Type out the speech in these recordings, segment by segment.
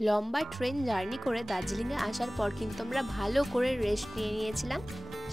লম্বা train journey করে দার্জিলিংয়ে আসার পর কিন্তু আমরা ভালো করে রেস্ট নিয়েছিলাম।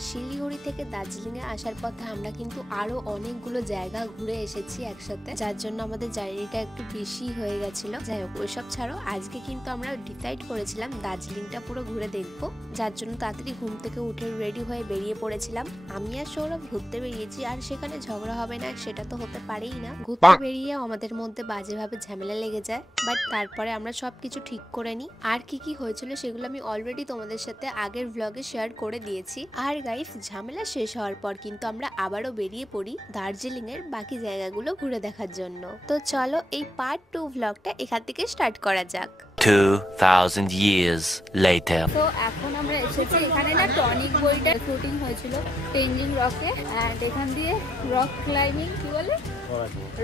শিলিগুড়ি থেকে দার্জিলিংয়ে আসার পথে আমরা কিন্তু আরো অনেকগুলো জায়গা ঘুরে এসেছি একসাথে, যার জন্য আমাদের জার্নিটা একটু বেশি হয়ে গেছিল। যাই হোক, ওইসব ছাড়ো, আজকে কিন্তু আমরা ডিসাইড করেছিলাম দার্জিলিংটা পুরো ঘুরে দেখবো, যার জন্য তাড়াতাড়ি ঘুম থেকে উঠে রেডি হয়ে বেরিয়ে পড়েছিলাম। আমি আর সৌরভ ঘুরতে বেরিয়েছি, আর সেখানে ঝগড়া হবে না সেটা তো হতে পারেই না। ঘুরতে বেরিয়ে আমাদের মধ্যে বাজেভাবে ঝামেলা লেগে যায়, বাট তারপরে আমরা সবকিছু ঠিক করে নিই। আর কি হয়েছিল সেগুলো আমি অলরেডি তোমাদের সাথে আগের ব্লগে শেয়ার করে দিয়েছি। আর গাইস, ঝামেলা শেষ হওয়ার পর কিন্তু আমরা আবারও বেরিয়ে পড়ি দার্জিলিং এর বাকি জায়গাগুলো ঘুরে দেখার জন্য। তো চলো এই পার্ট 2 ব্লগটা এখান থেকে স্টার্ট করা যাক। 2000 years later. তো এখন আমরা এসেছি এখানে না টনিক বইটা শুটিং হয়েছিল টেনজিং রকে, এন্ড এখান দিয়ে রক ক্লাইম্বিং, কি বলে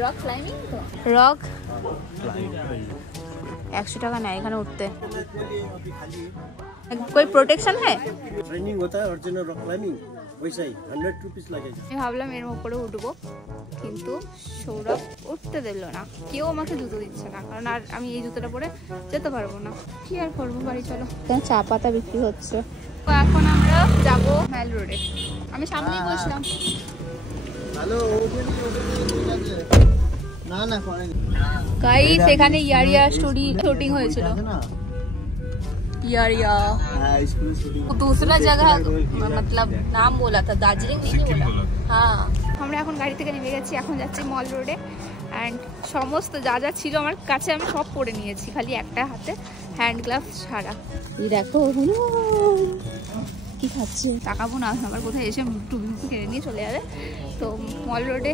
রক ক্লাইম্বিং, তো রক 100 টাকা নেয় এখানে উঠতে। कोई प्रोटेक्शन है? ट्रेनिंग होता है ओरिजिनल रॉक क्लाइंबिंग, वैसा ही 100 रुपीस लगेगा। আমি ভাবলাম এর উপরে উঠবো, কিন্তু সৌরভ উঠতে দিল না। কেউ আমাকে জুতো দিচ্ছে না, কারণ আর আমি এই জুতোটা পরে যেতে পারবো না। কি আর করবো, বাড়ি চলো। চা পাতা বিক্রি হচ্ছে। তো এখন আমরা যাবো মেল রোডে। আমি সামনেই বসলাম। হ্যালো, না না করেন গাইস, এখানে ইয়ারিয়া শুটিং হয়েছিল। यारिया दूसरा जगह, मतलब नाम बोला था, दार्जिलिंग नहीं बोला। हाँ, আমরা এখন গাড়ি থেকে নেমে গেছি, এখন যাচ্ছি মল রোডে। অ্যান্ড সমস্ত যা যা ছিল আমার কাছে আমি সব পরে নিয়েছি, খালি একটা হাতে হ্যান্ড গ্লাভস ছাড়া। এই দেখো কি খাচ্ছে, তাকাবো না, আমার কোথায় এসে টুপি কিনে নিয়ে চলে যাবে। তো মল রোডে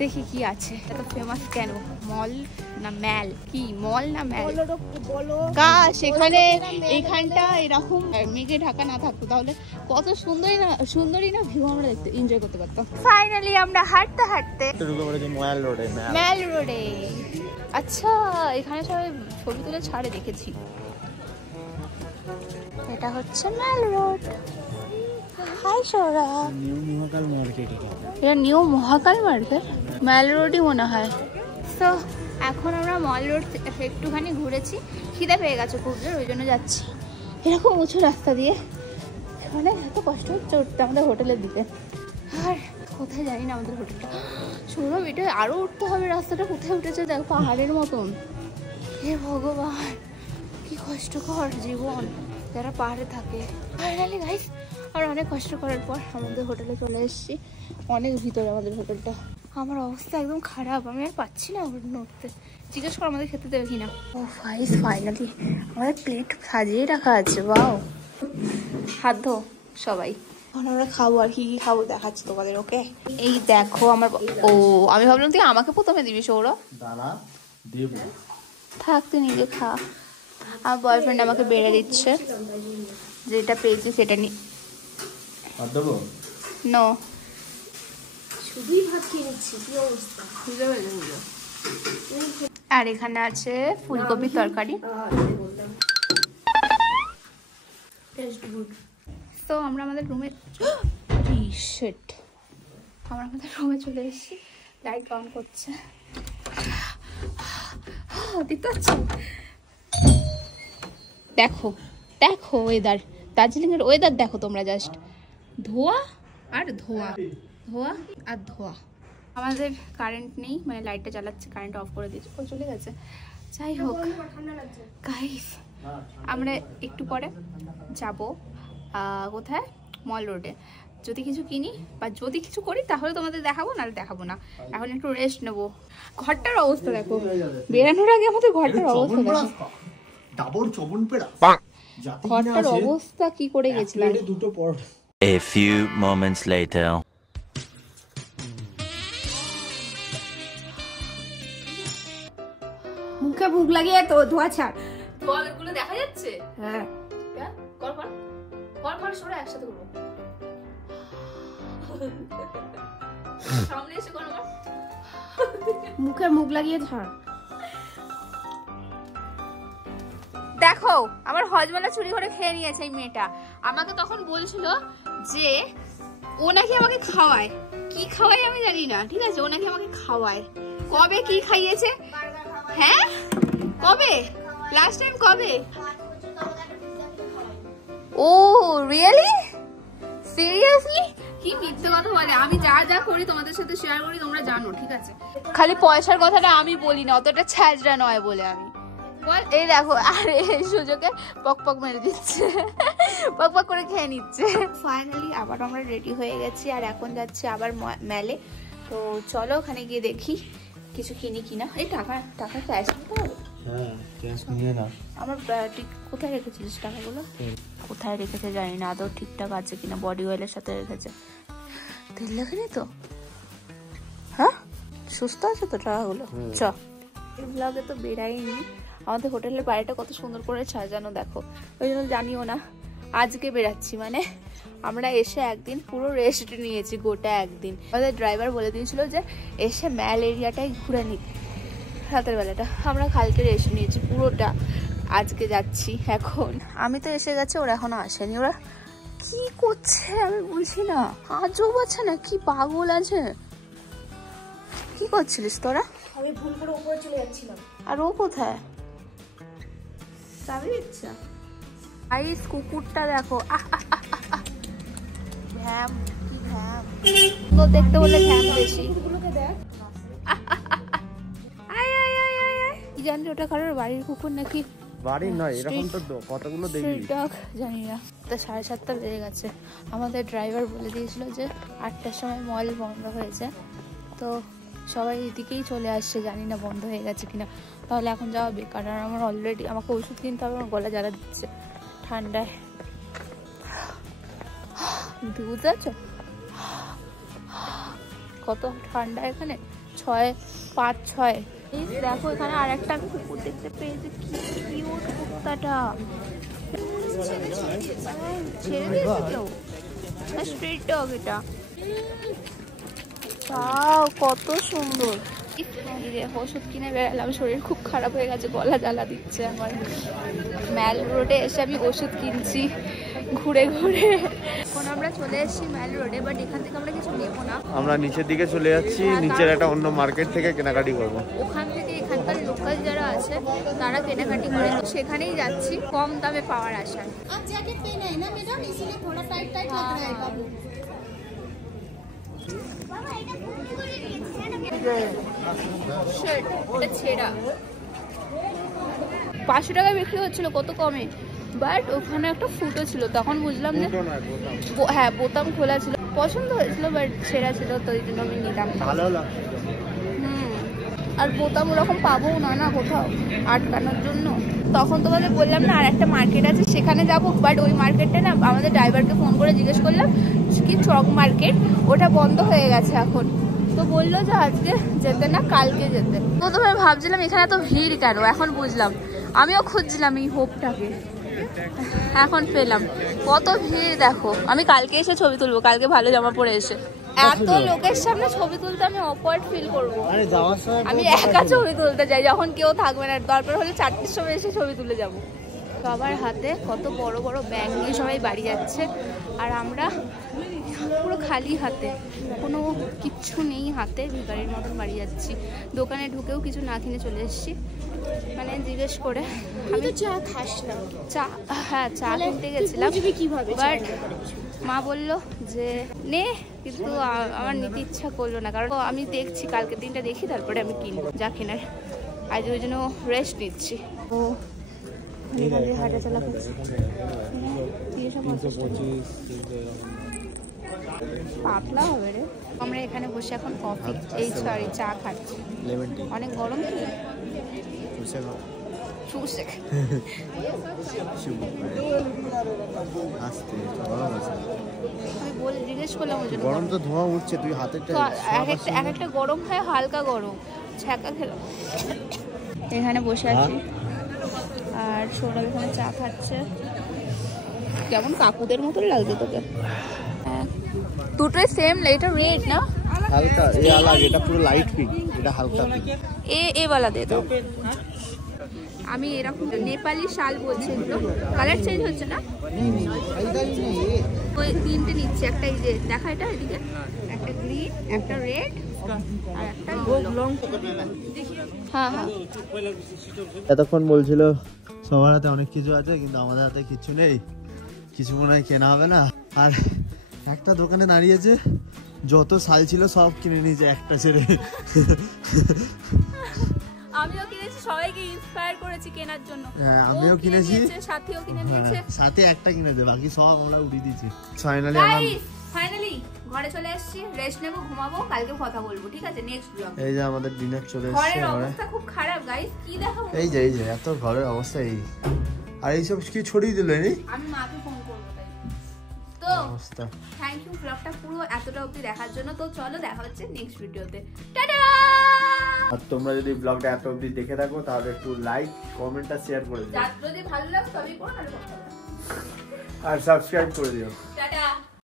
দেখি কি আছে, এত ফেমাস কেন মল না ম্যাল, কি মল না ম্যাল কা, সেখানে এইখানটা এরকম মেঘে ঢাকা না থাকতো তাহলে কত সুন্দরী না ভিউ আমরা দেখতে এনজয় করতে পারতাম। ফাইনালি আমরা হাঁটতে হাঁটতে ম্যাল রোডে। আচ্ছা, এখানে সবাই ছবি তুলে ছাড়ে, দেখেছি। এটা হচ্ছে ম্যাল রোড। হাই সৌরা, এটা নিউ মহাকাল মার্কেট, ম্যাল রোডই মনে হয়। তো এখন আমরা মল রোড একটুখানি ঘুরেছি, খিদে পেয়ে গেছে খুব জোর, ওই জন্য যাচ্ছি এরকম উঁচু রাস্তা দিয়ে। মানে এত কষ্ট হচ্ছে উঠতে আমাদের হোটেলের দিকে, আর কোথায় জানি না আমাদের হোটেলটা। সৌরভ, এটা আরও উঠতে হবে, রাস্তাটা কোথায় উঠেছে দেখো, পাহাড়ের মতন। হে ভগবান, কি কষ্টকর জীবন যারা পাহাড়ে থাকে। ফাইনালি গাইস, আর অনেক কষ্ট করার পর আমাদের হোটেলে চলে এসেছি। অনেক ভিতরে আমাদের হোটেলটা, আমার অবস্থা একদম খারাপ, আমি আর পাচ্ছি না উঠতে। জিজ্ঞেস করো আমাদের খেতে দেবে কিনা। ও গাইস, ফাইনালি আমাদের প্লেট সাজিয়ে রাখা আছে। বাও, হাত ধো সবাই। এখন আমরা খাবো, আর কি কি খাবো দেখাচ্ছি তোমাদের। ওকে, এই দেখো আমার, ও আমি ভাবলাম তুই আমাকে প্রথমে দিবি সৌরভ। থাক, তুই নিজে খা। আমার বয়ফ্রেন্ড আমাকে বেড়ে দিচ্ছে, যেটা পেয়েছি সেটা নি নো, শুধুই ভাত খেয়ে নিচ্ছি, কি অবস্থা। আর এখানে আছে ফুলকপির তরকারি। তো আমরা আমাদের রুমে চলে এসেছি। লাইট অন করছে, দেখতে পাচ্ছি। দেখো দেখো ওয়েদার, দার্জিলিং এর ওয়েদার দেখো তোমরা, জাস্ট ধোয়া আর ধোয়া, ধোয়া আর ধোয়া। আমাদের কারেন্ট নেই, মানে লাইটটা চালাচ্ছে, কারেন্ট অফ করে দিয়েছে, ও চলে গেছে। যাই হোক গাইস, আমরা একটু পরে যাব কোথায়, মল রোডে। যদি কিছু কিনি বা যদি কিছু করি তাহলে তোমাদের দেখাবো, নাহলে দেখাবো না। এখন একটু রেস্ট নেবো। ঘরটার অবস্থা দেখো, বেরানোর আগে আমাদের ঘরটার অবস্থা দেখো, ঘরটার অবস্থা কি করে গেছিলাম। A few moments later. মুখে মুখ লাগিয়ে তো ধোয়া ছাড়, ধোয়াগুলো দেখা যাচ্ছে। হ্যাঁ, কর কর কর কর, সরে একসাথে করবো। সামনে এসে কর, মুখে মুখ লাগিয়ে ছাড়। দেখো আমার হজমালা চুরি করে খেয়ে নিয়েছে এই মেয়েটা। আমাকে তখন বলছিল যে ও নাকি আমাকে খাওয়ায়, কি খাওয়ায় আমি জানি না, ঠিক আছে, ও নাকি আমাকে খাওয়ায়। কবে কি খাইয়েছে? হ্যাঁ কবে? লাস্ট টাইম কবে? ও রিয়েলি, সিরিয়াসলি? কি মিথ্যে কথা বলে। আমি যা যা করি তোমাদের সাথে শেয়ার করি, তোমরা জানো, ঠিক আছে? খালি পয়সার কথাটা আমি বলি না, অতটা ছ্যাঁচড়া নয় বলে আমি বল। এই দেখো, আর এই সুযোগে পক পক মেরে দিচ্ছে, পক পক করে খেয়ে নিচ্ছে। ফাইনালি আবার আমরা রেডি হয়ে গেছি, আর এখন যাচ্ছি আবার মেলে। তো চলো ওখানে গিয়ে দেখি কিছু কিনি কিনা। এই টাকা ক্যাশ নিতে হবে? হ্যাঁ, ক্যাশ নিয়ে না। আমার ঠিক কোথায় রেখেছিস টাকাগুলো? কোথায় রেখেছে জানি না, আদৌ ঠিকঠাক আছে কিনা। বডি অয়েলের সাথে রেখেছে। তেল লেখেনি তো? হ্যাঁ, সুস্থ আছে তো টাকাগুলো? চ, এই ব্লগে তো বেরাইনি। আমাদের হোটেলের বাড়িটা কত সুন্দর করে সাজানো দেখো, ওই জন্য জানিও না। আজকে বেরাচ্ছি, মানে আমরা এসে একদিন পুরো রেস্ট নিয়েছি, গোটা একদিন। আমাদের ড্রাইভার বলে দিয়েছিল যে এসে ম্যাল এরিয়াটাই ঘুরে নি রাতের বেলাটা। আমরা কালকে রেস্ট নিয়েছি পুরোটা, আজকে যাচ্ছি এখন। আমি তো এসে গেছে, ওরা এখনো আসেনি। ওরা কি করছে আমি বুঝি না, আজব আছে না, কি পাগল আছে। কি করছিলিস তোরা? আমি ভুল করে উপরে চলে যাচ্ছিলাম। আর ও কোথায়? চাবি দিচ্ছে। আইস কুকুরটা দেখো, ভ্যাম, কি ভ্যাম। তো দেখতে বলে ভ্যাম বেশি। কি জানি ওটা কারোর বাড়ির কুকুর নাকি বাড়ি নয়, এরকম তো কতগুলো দেখবি। জানি না। তা 7:30 বেজে গেছে। আমাদের ড্রাইভার বলে দিয়েছিল যে 8টার সময় মল বন্ধ হয়েছে, তো সবাই এদিকেই চলে আসছে। জানি না বন্ধ হয়ে গেছে কিনা, তাহলে এখন যাওয়া বেকার। আর আমার অলরেডি আমাকে ওষুধ কিনতে হবে, আমার গলা জ্বালা দিচ্ছে ঠান্ডায়। বুঝতে পারছো কত ঠান্ডা এখানে? 5-6। দেখো এখানে আর একটা কুকুর দেখতে পেয়েছি, কি কিউট কুত্তাটা। ছেড়ে দিয়েছে কেউ? স্ট্রিট ডগ এটা। কত সুন্দর। ওষুধ কিনে বেড়ালাম, শরীর খুব খারাপ হয়ে গেছে, গলা জ্বালা দিচ্ছে আমার। ম্যাল রোডে এসে আমি ওষুধ কিনছি ঘুরে ঘুরে। এখন আমরা চলে এসেছি ম্যাল রোডে, বাট এখান থেকে আমরা কিছু নেবো না। আমরা নিচের দিকে চলে যাচ্ছি, নিচের একটা অন্য মার্কেট থেকে কেনাকাটি করবো। ওখান থেকে এখানকার লোকাল যারা আছে তারা কেনাকাটি করে, তো সেখানেই যাচ্ছি কম দামে পাওয়ার আশায়। आप जैकेट पहने हैं ना मैडम, इसीलिए थोड़ा टाइट टाइट लग रहा है बाबू। ছেঁড়া 500 টাকা বিক্রি হচ্ছিল, কত কমে। বাট ওখানে একটা ফুটো ছিল, তখন বুঝলাম যে হ্যাঁ বোতাম খোলা ছিল। পছন্দ হয়েছিল, বাট ছেঁড়া ছিল, তো এই জন্য আমি নিলাম। আর বোতাম ওরকম পাবো না কোথাও আটকানোর জন্য। তখন তোমাদের বললাম না আর একটা মার্কেট আছে, সেখানে যাবো। বাট ওই মার্কেটটা না, আমাদের ড্রাইভারকে ফোন করে জিজ্ঞেস করলাম কি চক মার্কেট, ওটা বন্ধ হয়ে গেছে এখন। তো বললো যে আজকে যেতে না, কালকে যেতে। তো তোমরা ভাবছিলাম এখানে এত ভিড় কেন, এখন বুঝলাম। আমিও খুঁজছিলাম এই হোপটাকে, এখন পেলাম। কত ভিড় দেখো। আমি কালকে এসে ছবি তুলবো, কালকে ভালো জামা পরে এসে। এত লোকের সামনে ছবি তুলতে আমি অকওয়ার্ড ফিল করবো। আমি একা ছবি তুলতে চাই, যখন কেউ থাকবে না। দরকার হলে 4টের সময় এসে ছবি তুলে যাবো। সবার হাতে কত বড় বড় ব্যাগ নিয়ে সবাই বাড়ি যাচ্ছে, আর আমরা পুরো খালি হাতে, কোনো কিচ্ছু নেই হাতে, ভিখারির মতন বাড়ি যাচ্ছি। দোকানে ঢুকেও কিছু না কিনে চলে এসেছি। মানে জিজ্ঞেস করে আমি চা খাস না? চা, হ্যাঁ চা কিনতে গেছিলাম, বাট মা বললো যে নে, কিন্তু আমার নিতে ইচ্ছা করলো না। কারণ আমি দেখছি, কালকের দিনটা দেখি, তারপরে আমি কিনবো যা কেনার। আজ ওই জন্য রেস্ট নিচ্ছি। ও হাঁটা চলা করছি, পাতলা হবে রে। আমরা এখানে বসে এখন কফি, সরি চা খাচ্ছি। অনেক গরম কি আমি জিজ্ঞেস করলাম, গরম তো ধোঁয়া উঠছে, তুই হাতে এক একটা গরম হয়, হালকা গরম ছ্যাঁকা খেলাম। এখানে বসে আছি, আর সৌরভ এখানে চা খাচ্ছে। কেমন কাকুদের মতো লাগছে তোকে? দুটোই সেম, এটা রেড না, হালকা এ আলাদা, এটা পুরো লাইট পিঙ্ক, এটা হালকা পিঙ্ক। এ वाला দে দাও। আমি এরকম নেপালি শাল বলছি, এগুলো কালার চেঞ্জ হচ্ছে না। ওই 3টে নিচ্ছে, একটা এই যে দেখা, এটা এদিকে একটা গ্রিন, একটা রেড, আর একটা বললো। হ্যাঁ হ্যাঁ এতক্ষণ বলছিল সবার হাতে অনেক কিছু আছে কিন্তু আমাদের হাতে কিছু নেই, কিছু মনে হয় কেনা হবে না। আর একটা দোকানে দাঁড়িয়েছে, যত শাল ছিল সব কিনে নিয়েছে একটা ছেড়ে। আমিও কিনেছি, সবাইকে ইন্সপায়ার করেছি কেনার জন্য। হ্যাঁ আমিও কিনেছি, সাথীও কিনে নিয়েছে। সাথে একটা কিনেছে, বাকি সব আমরা উড়িয়ে দিয়েছি। ফাইনালি ফাইনালি ঘরে চলে এসেছি, রেস্ট নেবো, ঘুমাবো, কালকে কথা বলবো, ঠিক আছে? Next blog. এই যে আমাদের ডিনার চলে এসেছে। ঘরের অবস্থা খুব খারাপ গাইস, কি দেখাবো? এই যে এত ঘরের অবস্থা এই, আর এইসব কি ছড়িয়ে দিল নি? আমি মাকে ফোন করবো তাই। তো অবস্থা। থ্যাংক ইউ ব্লগটা পুরো এতটা অবধি দেখার জন্য। তো চলো দেখা হচ্ছে নেক্সট ভিডিওতে। টাটা। আর তোমরা যদি ব্লগটা এত অবধি দেখে থাকো তাহলে একটু লাইক, কমেন্ট আর শেয়ার করে দিও, যদি ভালো লাগে তবেই করো, নাহলে করতে হবে না। আর সাবস্ক্রাইব করে দিও।